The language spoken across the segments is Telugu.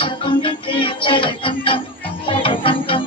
ఆశకుండితే జలకంతం జలకంతం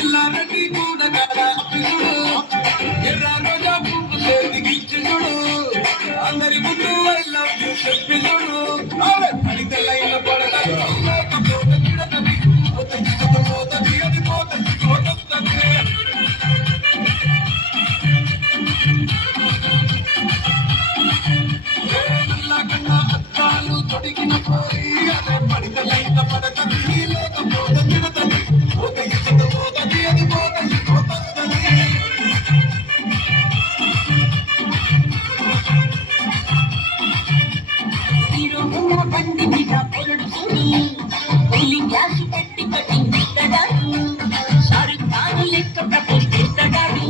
ఎల్లారెడ్డి కూడా కదా అప్పిసుడు ఎర్ర రోజా పువ్వు చేతికిచ్చుడు అందరి ముందు ఐ లవ్ యూ చెప్పినుడు పడితే లైన్ పడతాడు పోతుంది అది పోతుంది పోతుంది కన్నా అద్దాలు తొడిగిన పోయి అదే పడితే లైన్ పడతుంది లేకపోతే తిడతది బండి మీద పొలడు చూడు కూలింగ్ గ్యాస్ పెట్టి కటింగ్ పెట్టడాడు షారుఖ్ ఖాన్ లెక్క ప్రపోజ్ చేస్తాడు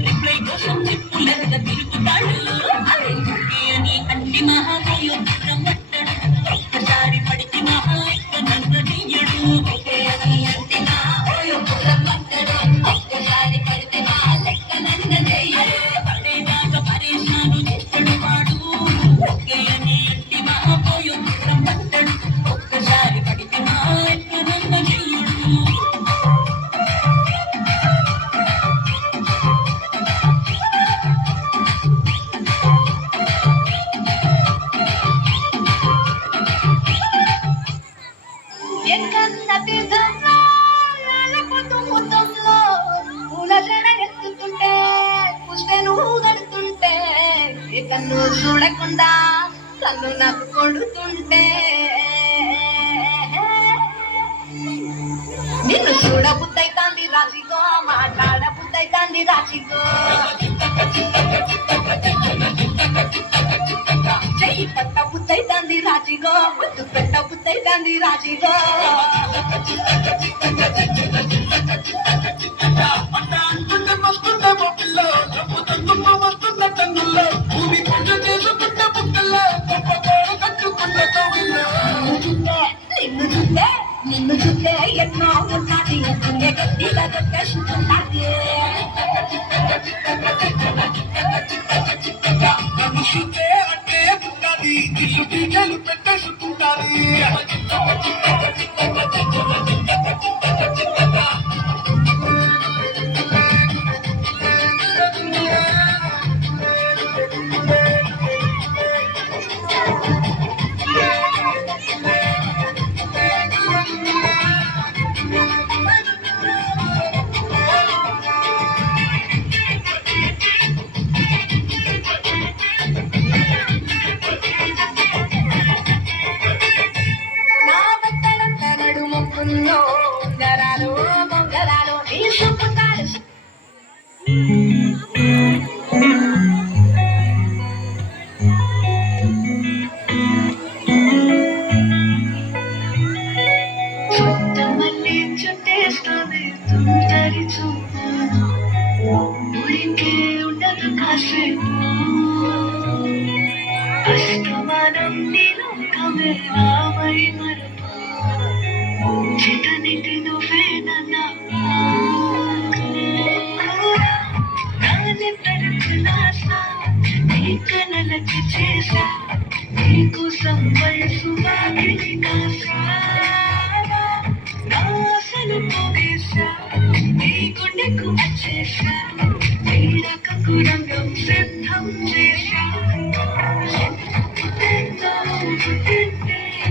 రిప్లై కోసం నిప్పులగా తిరుగుతాడు అని అన్ని మహామయం రమ్మట్టాడు ఒక్కసారి పడితే మహా లెక్క నన్ను చెయ్యడు అని అన్ని మహామయం రమ్మట్టాడు ఒక్కసారి పడితే మహా లెక్క నన్ను చెయ్యడు పడేదాకా పరేషాను చేస్తాడు వాడు ఒకే అని అన్ని మహామయం రమ్మట్టాడు ఒక్కసారి పడితే మహా లెక్క నన్ను చెయ్యడు కన్ను చూడకుండా కన్ను నాకు కొడుతుంటే నిన్ను చూడబుద్దైతాంది రాజీగో మాట్లాడబుద్దైతాంది రాజీగో చెయ్యి పట్ట బుద్దైతాంది రాజీగో ముద్దు పెట్ట బుద్దైతాంది రాజీగో నిన్ను చూస్తే ఎన్నో ఉన్నది గట్టిగా కొట్టేసుకున్నది నన్ను చూస్తే అంటే ఉన్నది దిశలు పెట్టేసుకుంటారు చుట్టేస్తుంది